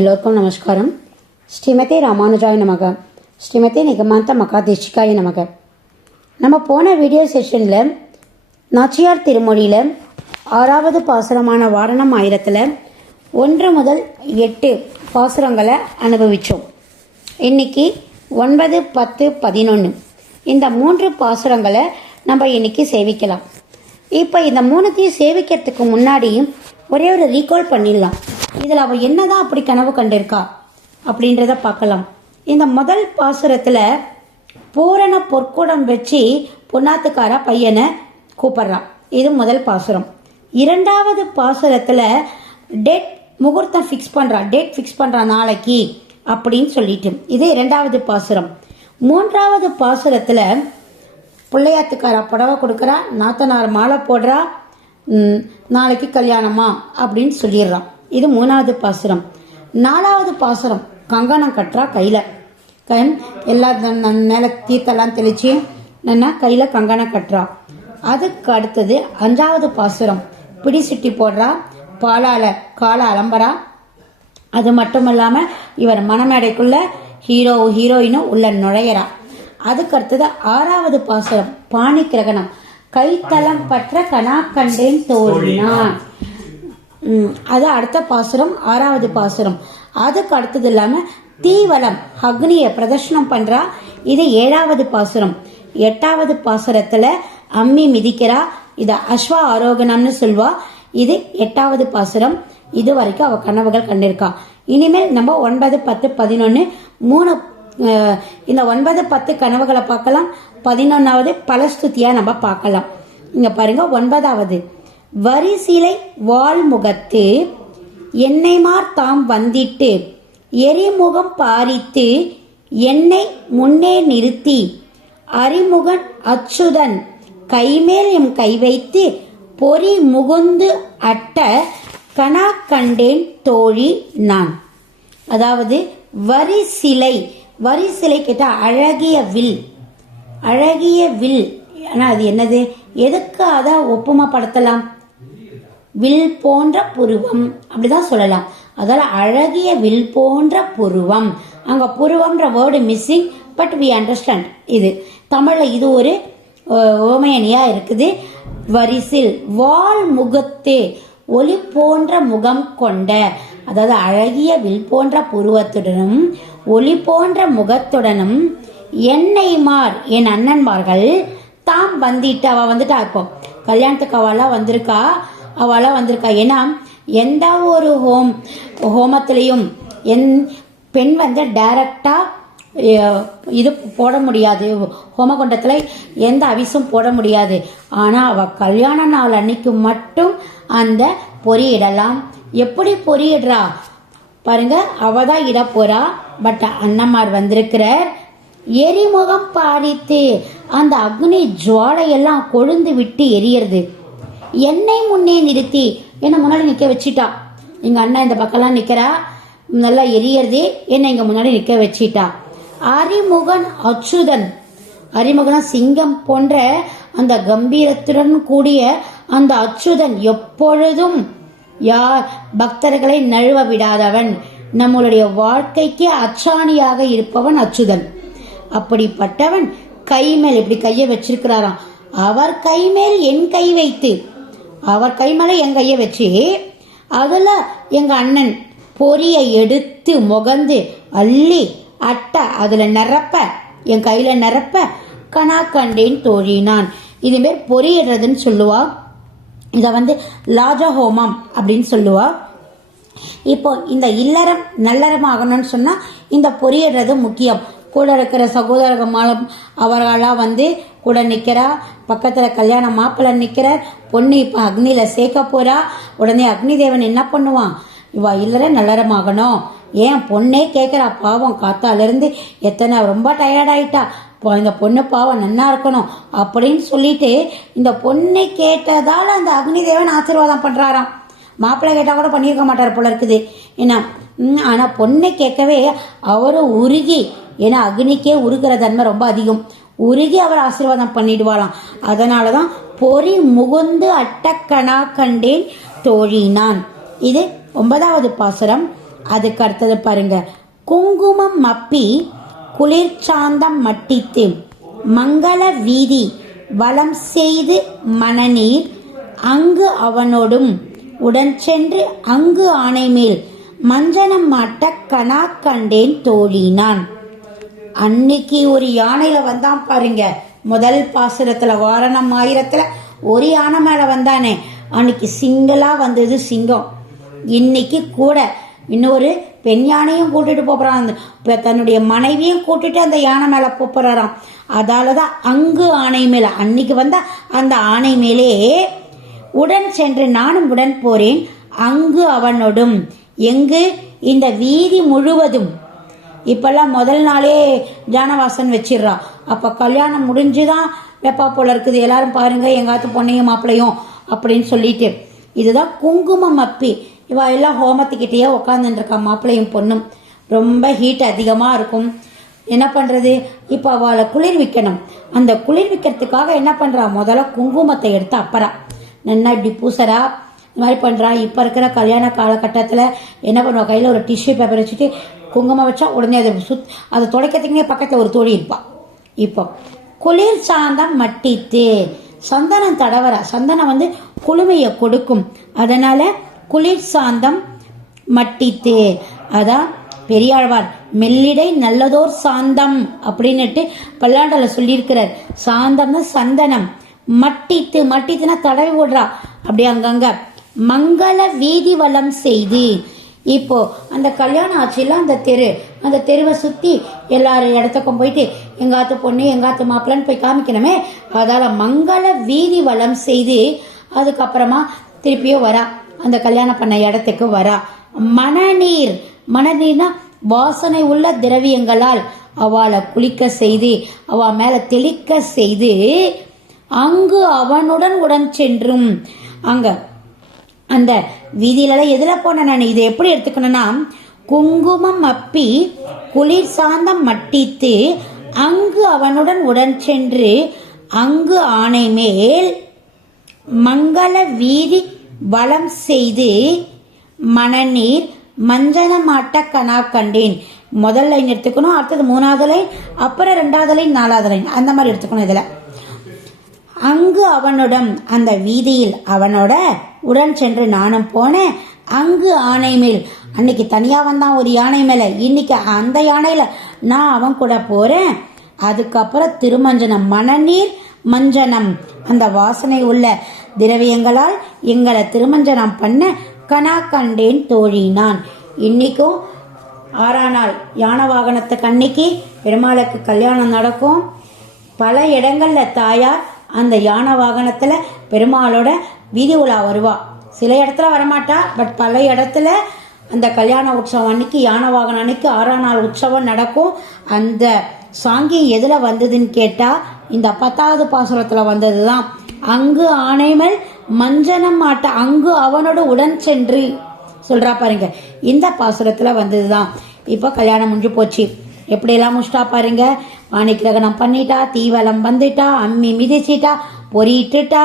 எல்லோருக்கும் நமஸ்காரம் ஸ்ரீமதி ராமானுஜாய நமக ஸ்ரீமதி நிகமாந்த மகாதேஷிகாய நமக நம்ம போன வீடியோ செஷனில் நாச்சியார் திருமொழியில் ஆறாவது பாசுரமான வாரணம் ஆயிரத்தில் ஒன்று முதல் எட்டு பாசுரங்களை அனுபவித்தோம் இன்னைக்கு ஒன்பது பத்து பதினொன்று இந்த மூன்று பாசுரங்களை நம்ம இன்னைக்கு சேவிக்கலாம் இப்போ இந்த மூணுத்தையும் சேவிக்கிறதுக்கு முன்னாடி ஒரே ஒரு ரீகால் பண்ணிடலாம் இதில் அவள் என்னதான் அப்படி கனவு கண்டிருக்கா? அப்படின்றத பார்க்கலாம். இந்த முதல் பாசுரத்தில் பூரண பொற்குடம் வச்சு பொன்னாத்துக்கார பையனை கூப்பிட்றான் இது முதல் பாசுரம். இரண்டாவது பாசுரத்தில் டேட் முகூர்த்தம் ஃபிக்ஸ் பண்ணுறா டேட் ஃபிக்ஸ் பண்ணுறா நாளைக்கு அப்படின்னு சொல்லிட்டு. இது இரண்டாவது பாசுரம். மூன்றாவது பாசுரத்தில் பிள்ளையாத்துக்காரா புடவை கொடுக்குறா நாத்தனார் மாலை போடுறா நாளைக்கு கல்யாணமா அப்படின்னு சொல்லிடுறான் இது மூணாவது பாசுரம். நாலாவது பாசுரம் கங்கணம் கட்டுறா கையில். கண் எல்லா ந- ந- மேலே தீத்தெல்லாம் தெளிச்சு கையில் கங்கணம் கட்டுறா. அதுக்கு அடுத்தது அஞ்சாவது பாசுரம் பிடி சுட்டி போடுறா பாலால காலை அலம்பரா அது மட்டும் இல்லாமல் இவர் மனமேடைக்குள்ள ஹீரோ ஹீரோயினும் உள்ள நுழையிறா. அதுக்கு அடுத்தது ஆறாவது பாசுரம் பாணி கிரகணம் கைத்தளம் பற்ற கனா கண்டேன் தோழினான். அது அடுத்த பாசுரம் ஆறாவது பாசுரம். அதுக்கு அடுத்தது இல்லாமல் தீவலம் அக்னியை பிரதர்ஷனம் பண்றா. இது ஏழாவது பாசுரம். எட்டாவது பாசுரத்துல அம்மி மிதிக்கிறா. இது அஸ்வா ஆரோகணம்னு சொல்வா. இது எட்டாவது பாசுரம். இது வரைக்கும் அவ கனவுகள் கண்டிருக்கா. இனிமேல் நம்ம ஒன்பது பத்து பதினொன்று மூணு இந்த ஒன்பது பத்து கனவுகளை பார்க்கலாம். பதினொன்னாவது பலஸ்துதியா நம்ம பார்க்கலாம். இங்க பாருங்க ஒன்பதாவது. வரிசிலை வால்முகத்து எண்ணெய்மார் தாம் வந்திட்டு எரிமுகம் பாரித்து என்னை முன்னே நிறுத்தி அறிமுகன் அச்சுதன் கைமேல் எம் கை வைத்து பொறி முகுந்து அட்ட கனா கண்டேன் தோழி நான். அதாவது வரி சிலை வரி சிலை கேட்டால் அழகிய வில். அழகிய வில். ஆனால் அது என்னது? எதுக்கு அதை ஒப்புமைப்படுத்தலாம் வில் போன்ற புருவம். அப்படிதான் சொல்லலாம். அதால் அழகிய வில் போன்ற புருவம். அங்க புருவம்ன்ற word missing but we understand இது. தமிழ்ல இது ஒரு அஹ், ஓமையணியா இருக்குது. வரிசில் வால் முகத்தே ஒளி போன்ற முகம் கொண்ட அதாவது அழகிய வில் போன்ற புருவத்துடனும் ஒளி போன்ற முகத்துடனும் எண்ணெய்மார் என் அண்ணன்மார்கள் தாம் வந்திட்டு அவ வந்துட்டா இப்போ. கல்யாணத்துக்கு அவளாம் வந்திருக்கா. அவளாம் வந்திருக்கா. ஏன்னா எந்த ஒரு ஹோம் ஹோமத்துலேயும் என் பெண் வந்து டைரக்டாக இது போட முடியாது. ஹோமகுண்டத்தில் எந்த அவிசும் போட முடியாது. ஆனால் அவள் கல்யாண நாள் அன்னைக்கு மட்டும் அந்த பொறியிடலாம் எப்படி பொறியிடுறா பாருங்க அவ தான் இட போறா. பட் அண்ணம்மார் வந்திருக்கிறார். எரிமுகம் பாரித்து அந்த அக்னி ஜுவாலையெல்லாம் கொழுந்து விட்டு எரியறது. என்னை முன்னே நிறுத்தி. என்னை முன்னாடி நிற்க வச்சிட்டா. எங்கள் அண்ணா இந்த பக்கம்லாம் நிற்கிறா நல்லா எரியறதே என்னை இங்கே முன்னாடி நிற்க வச்சிட்டா. அறிமுகன் அச்சுதன். அறிமுகன் சிங்கம் போன்ற அந்த கம்பீரத்துடன் கூடிய அந்த அச்சுதன் எப்பொழுதும் யார் பக்தர்களை நழுவ விடாதவன். நம்மளுடைய வாழ்க்கைக்கு அச்சாணியாக இருப்பவன் அச்சுதன். அப்படிப்பட்டவன் கை மேல் இப்படி கையை வச்சிருக்கிறாராம். அவர் கை மேல் என் கை வைத்து அவர் கை மேலே என் கையை வச்சு அதில் எங்கள் அண்ணன் பொரியை எடுத்து முகந்து அள்ளி அட்டை அதில் நிரப்ப என் கையில் நிரப்ப கனா கண்டேன் தோழினான் இதுமாரி பொரியிடுறதுன்னு சொல்லுவா. இதை வந்து லாஜா ஹோமம் அப்படின்னு சொல்லுவா. இப்போ இந்த இல்லறம் நல்லறம் ஆகணும்னு சொன்னால் இந்த பொரியிடுறது முக்கியம். கூட இருக்கிற சகோதர மாலம் அவர்களாக வந்து கூட நிற்கிறா பக்கத்தில் கல்யாண மாப்பிள்ளை நிற்கிற பொண்ணு இப்போ அக்னியில் சேர்க்க போகிறா உடனே அக்னி தேவன் என்ன பண்ணுவான்? இவா இல்லற நல்லறமாகணும். ஏன் பொண்ணே கேட்குறா பாவம் காத்தாலேருந்து எத்தனை ரொம்ப டயர்ட் ஆயிட்டா இப்போ இந்த பொண்ணு பாவம் நன்னா இருக்கணும் அப்படின்னு சொல்லிட்டு இந்த பொண்ணை கேட்டதால அந்த அக்னி தேவன் ஆசீர்வாதம் பண்ணுறாராம் மாப்பிள்ளை கேட்டால் கூட பண்ணியிருக்க மாட்டார் போல இருக்குது. என்ன ஆனால் பொண்ணை கேட்கவே அவரும் உருகி ஏன்னா அக்னிக்கே உருகிற தன்மை ரொம்ப அதிகம். உருகி அவர் ஆசீர்வாதம் பண்ணிடுவாளாம். அதனாலதான் பொறி முகுந்து அட்டக்கணா கண்டேன் தோழினான். இது ஒன்பதாவது பாசுரம். அதுக்கு அடுத்தது பாருங்க. குங்குமம் மப்பி குளிர்ச்சாந்தம் மட்டித்து மங்கள வீதி வளம் செய்து மணநீர் அங்கு அவனோடும் உடன் சென்று அங்கு ஆணை மேல் மஞ்சனம் மாட்ட கணா கண்டேன் தோழினான். அன்னைக்கு ஒரு யானையில வந்தான் பாருங்க. முதல் பாசுரத்துல வாரணம் ஆயிரத்துல ஒரு யானை மேல வந்தானே. அன்னைக்கு சிங்கிளா வந்தது சிங்கம். இன்னைக்கு கூட இன்னொரு பெண் யானையும் கூட்டிட்டு போறான். இப்போ தன்னுடைய மனைவியும் கூட்டிட்டு அந்த யானை மேல போறாராம். அதாலதான் அங்கு ஆணை மேல அன்னைக்கு வந்த அந்த ஆணை மேலே உடன் சென்று நானும் உடன் போறேன். அங்கு அவனோடும். எங்கு? இந்த வீதி முழுவதும். இப்பெல்லாம் முதல் நாளே ஜானவாசன் வச்சிடுறா. அப்போ கல்யாணம் முடிஞ்சுதான் வெப்பா போல இருக்குது. எல்லாரும் பாருங்க எங்காத்து பொண்ணையும் மாப்பிளையும் அப்படின்னு சொல்லிட்டு. இதுதான் குங்குமம் அப்பி. இவா எல்லாம் ஹோமத்துக்கிட்டேயே உட்காந்துருக்கா மாப்பிளையும் பொண்ணும். ரொம்ப ஹீட் அதிகமாக இருக்கும். என்ன பண்ணுறது இப்போ அவளை குளிர்விக்கணும் அந்த குளிர்விக்கிறதுக்காக என்ன பண்ணுறா முதல்ல குங்குமத்தை எடுத்து அப்பறா. நல்லா இப்படி பூசறா. இந்த மாதிரி பண்ணுறா இப்போ இருக்கிற கல்யாண காலகட்டத்தில் என்ன பண்ணுவா? கையில் ஒரு டிஷ்யூ பேப்பர் வச்சுட்டு குங்குமம் வச்சா உடனே அதை சுத் அதை துடைக்கிறதுக்குனே பக்கத்தில் ஒரு தோழி இருப்பா. இப்போ குளிர் சாந்தம் மட்டித்து. சந்தனம் தடவரா சந்தனம் வந்து குளுமையை கொடுக்கும். அதனால் குளிர் சாந்தம் மட்டித்து. அதான் பெரியாழ்வார் மெல்லிடை நல்லதோர் சாந்தம் அப்படின்னுட்டு பல்லாண்டல சொல்லியிருக்கிறார். சாந்தம்னா சந்தனம். மட்டித்து மட்டித்துனா தடவி விடுறா அப்படி அங்கங்கே மங்கள வீதி வளம் செய்து இப்போ அந்த கல்யாணம் ஆச்சுல அந்த தெரு அந்த தெருவை சுற்றி எல்லாரும் இடத்துக்கும் போயிட்டு எங்காத்து பொண்ணு எங்காத்து மாப்பிள்ளன்னு போய் காமிக்கணுமே. அதால் மங்கள வீதி வளம் செய்து அதுக்கப்புறமா திருப்பியும் வரா. அந்த கல்யாணம் பண்ண இடத்துக்கு வரா. மணநீர் மணநீர்னா வாசனை உள்ள திரவியங்களால் அவளை குளிக்க செய்து அவ மேல தெளிக்க செய்து அங்கு அவனுடன் உடன் சென்றும். அங்க அந்த வீதியிலலாம் எதில் போன நான்? இதை எப்படி எடுத்துக்கணும்னா குங்குமம் அப்பி குளிர் சாந்தம் மட்டித்து அங்கு அவனுடன் உடன் சென்று அங்கு ஆணை மேல் மங்கள வீதி வலம் செய்து மணநீர் மஞ்சனமாட்ட கனா கண்டேன். முதல் லைன் எடுத்துக்கணும் அடுத்தது மூணாவது லைன் அப்புறம் ரெண்டாவது லைன் நாலாவது லைன் அந்த மாதிரி எடுத்துக்கணும் இதில். அங்கு அவனுடன் அந்த வீதியில் அவனோட உடன் சென்று நானும் போனேன். அங்கு ஆணை மேல் அன்னைக்கு தனியாக வந்தான் ஒரு யானை மேலே இன்னைக்கு அந்த யானையில் நான் அவன் கூட போகிறேன் அதுக்கப்புறம் திருமஞ்சனம் மணநீர் மஞ்சனம் அந்த வாசனை உள்ள திரவியங்களால் எங்களை திருமஞ்சனம் பண்ண கனா கண்டேன் தோழி நான். இன்னைக்கும் ஆறாம் நாள் யானை வாகனத்துக்கு அன்னைக்கு பெருமாளுக்கு கல்யாணம் நடக்கும். பல இடங்களில் தாயார் அந்த யானை வாகனத்தில் பெருமாளோட வீதி உலா வருவா. சில இடத்துல வரமாட்டா பட் பல இடத்துல அந்த கல்யாண உற்சவம் அன்னைக்கு யானை வாகனம் அன்னைக்கு ஆறாம் நாள் உற்சவம் நடக்கும். அந்த சாங்கியம் எதில் வந்ததுன்னு கேட்டால் இந்த பத்தாவது பாசுரத்தில் வந்தது தான் அங்கு ஆனைமல் மஞ்சனம் மாட்ட அங்கு அவனோட உடன் சென்று. சொல்கிறா பாருங்க இந்த பாசுரத்துல வந்ததுதான். இப்போ கல்யாணம் முடிஞ்சு போச்சு. எப்படியெல்லாம் முடிச்சிட்டா பாருங்க வாணிக்கிரகணம் பண்ணிட்டா தீவலம் வந்துட்டா அம்மி மிதிச்சிட்டா பொறியிட்டுட்டா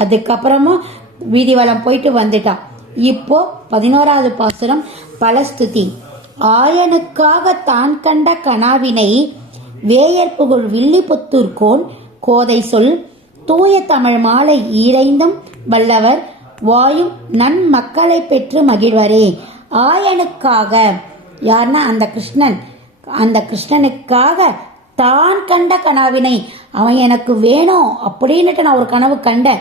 அதுக்கப்புறமும் வீதிவலம் போயிட்டு வந்துட்டா. இப்போ பதினோராவது பாசுரம் பலஸ்துதி. ஆயனுக்காக தான் கண்ட கனாவினை வேயற்புகழ் வில்லிபுத்தூர்கோன் கோதை சொல் தூய தமிழ் மாலை ஈரைந்தும் வல்லவர் வாயும் நன் மக்களை பெற்று மகிழ்வரே. ஆயனுக்காக யாருன்னா அந்த கிருஷ்ணன் அந்த கிருஷ்ணனுக்காக தான் கண்ட கனவினை அவன் எனக்கு வேணும் அப்படின்னுட்டு நான் ஒரு கனவு கண்டேன்.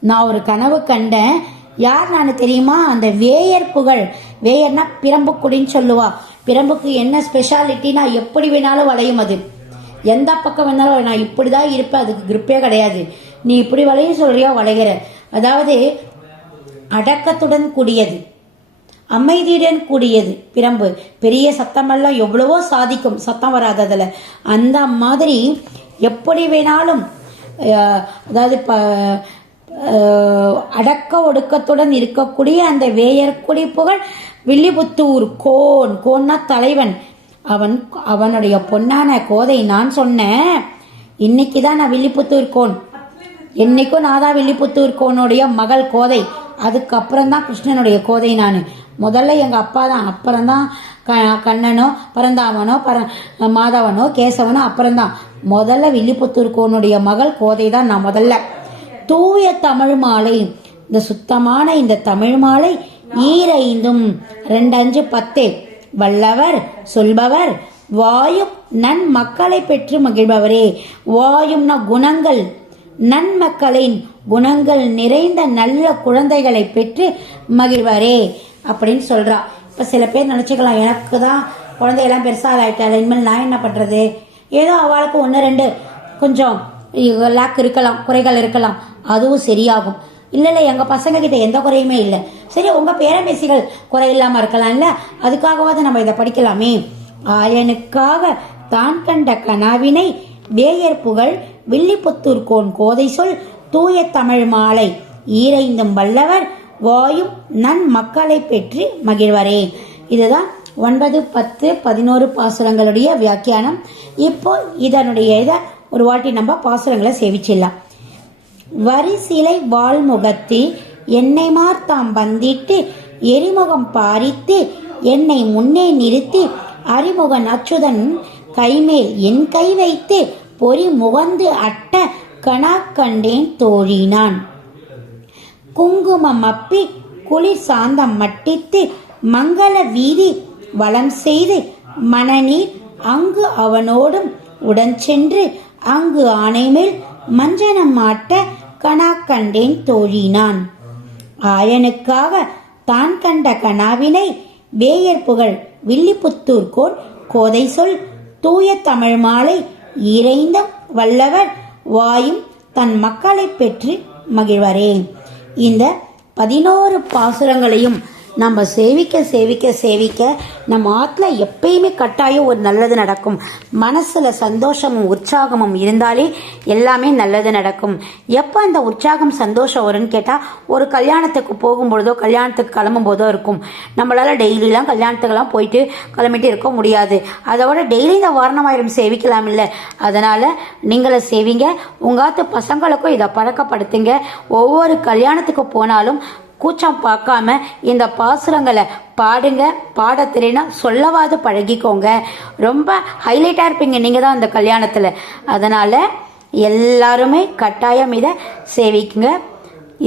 நான் ஒரு கனவு கண்டேன். யார் நான் தெரியுமா? அந்த வேயர் புகழ். வேயர்னா பிரம்புக்குடின்னு சொல்லுவா. பிரம்புக்கு என்ன ஸ்பெஷாலிட்டினா எப்படி வேணாலும் வளையும் அது. எந்த பக்கம் வேணாலும் நான் இப்படி தான் இருப்பேன். அதுக்கு கிரிப்பே கிடையாது. நீ இப்படி வளையும் சொல்றியா? வளைகிற. அதாவது அடக்கத்துடன் கூடியது. அமைதியுடன் கூடியது. பிரம்பு பெரிய சத்தமெல்லாம் எவ்வளவோ சாதிக்கும். சத்தம் வராததில் அந்த மாதிரி எப்படி வேணாலும் அதாவது ப அடக்க ஒடுக்கத்துடன் இருக்கக்கூடிய அந்த வேயர்குடி புகழ் வில்லிபுத்தூர் கோன் கோன்னா தலைவன். அவன் அவனுடைய பொன்னான கோதை நான் சொன்னேன். இன்னைக்கு தான் நான் வில்லிபுத்தூர் கோன். என்னைக்கும் நான் தான் வில்லிபுத்தூர் கோனுடைய மகள் கோதை. அதுக்கப்புறம் தான் கிருஷ்ணனுடைய கோதை நான். முதல்ல எங்கள் அப்பா தான். அப்புறம்தான் க கண்ணனோ பரந்தாமனோ பர மாதவனோ கேசவனோ அப்புறம்தான். முதல்ல வில்லிபுத்தூர் கோனுடைய மகள் கோதை தான் நான் முதல்ல. தூய தமிழ் மாலை. இந்த சுத்தமான இந்த தமிழ் மாலை ஈரைந்தும் ரெண்டு அஞ்சு பத்து. வல்லவர் சொல்பவர் வாயும் நன் மக்களை பெற்று மகிழ்பவரே. வாயும்னா குணங்கள் நன்மக்களின் குணங்கள் நிறைந்த நல்ல குழந்தைகளை பெற்று மகிழ்வாரே அப்படின்னு சொல்கிறா இப்போ சில பேர் நினச்சிக்கலாம் எனக்கு தான் குழந்தையெல்லாம் பெருசாக ஆகிட்டாள் இனிமேல் நான் என்ன பண்ணுறது ஏதோ அவளுக்கு ஒன்று ரெண்டு கொஞ்சம் லேக் இருக்கலாம் குறைகள் இருக்கலாம். அதுவும் சரியாகும். இல்லை இல்லை எங்கள் பசங்க கிட்ட எந்த குறையுமே இல்லை. சரி உங்கள் பேரம்பேசிகள் குறை இல்லாமல் இருக்கலாம்ல அதுக்காகவாவது நம்ம இதை படிக்கலாமே. ஆயனுக்காக தான் கண்ட கனாவினை வேயர் புகழ் வில்லிபுத்தூர் கோன் கோதை சொல் தூய தமிழ் மாலை. ஈரைந்தும் வல்லவர் வாயும் நன் மக்களை பெற்று மகிழ்வரே இதுதான் ஒன்பது பத்து பதினோரு பாசுரங்களுடைய வியாக்கியானம். இப்போ இதனுடைய இதை ஒரு வாட்டி நம்ம பாசுரங்களை சேவிச்சிடலாம். வரிசிலை வாழ்முகத்தில் என்னை மார்த்தாம் வந்திட்டு எரிமுகம் பாரித்து என்னை முன்னே நிறுத்தி அறிமுகன் அச்சுதன் கைமேல் என் கை வைத்து பொறி முகந்து அட்ட கணா கண்டேன் தோழினான். குங்குமம் அப்பி குளிர் சாந்தம் மட்டித்து மங்கள வீதி வளம் செய்து மணநீர் அங்கு அவனோடும் உடன் சென்று அங்கு ஆனைமேல் மஞ்சனம் மாட்ட கணா கண்டேன் தோழினான். ஆயனுக்காக தான் கண்ட கனாவினை வேயர் புகழ் வில்லிபுத்தூர் கோதை சொல் தூய தமிழ் மாலை இறைந்த வல்லவர் வாயும் தன் மக்களை பெற்று மகிழ்வரே. இந்த பதினோரு பாசுரங்களையும் நம்ம சேவிக்க சேவிக்க சேவிக்க நம்ம ஆற்றுல எப்பயுமே கட்டாயம் ஒரு நல்லது நடக்கும். மனசில் சந்தோஷமும் உற்சாகமும் இருந்தாலே எல்லாமே நல்லது நடக்கும். எப்போ அந்த உற்சாகம் சந்தோஷம் வரும்னு கேட்டால் ஒரு கல்யாணத்துக்கு போகும்பொழுதோ கல்யாணத்துக்கு கிளம்பும் போதோ இருக்கும். நம்மளால் டெய்லிலாம் கல்யாணத்துக்கெல்லாம் போயிட்டு கிளம்பிட்டு இருக்க முடியாது. அதோட டெய்லி இந்த வாரணமாயிரம் சேவிக்கலாம் இல்லை. அதனால் நீங்களை சேவிங்க. உங்காத்து பசங்களுக்கும் இதை பழக்கப்படுத்துங்க. ஒவ்வொரு கல்யாணத்துக்கு போனாலும் கூச்சம் பார்க்காம இந்த பாசுரங்களை பாடுங்க பாட தெரியுனா சொல்லவாது பழகிக்கோங்க. ரொம்ப ஹைலைட்டாக இருப்பீங்க நீங்கள் தான் அந்த கல்யாணத்தில். அதனால் எல்லாருமே கட்டாயம் இதை சேவிக்குங்க.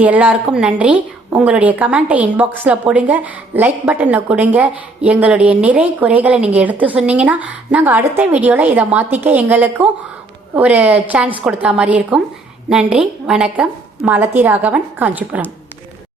எல்லாருக்கும் நன்றி. உங்களுடைய கமெண்ட்டை இன்பாக்ஸில் போடுங்க. லைக் பட்டனை கொடுங்க. எங்களுடைய நிறை குறைகளை நீங்கள் எடுத்து சொன்னீங்கன்னா நாங்கள் அடுத்த வீடியோவில் இதை மாற்றிக்க எங்களுக்கும் ஒரு சான்ஸ் கொடுத்த மாதிரி இருக்கும். நன்றி வணக்கம். மலதி ராகவன் காஞ்சிபுரம்.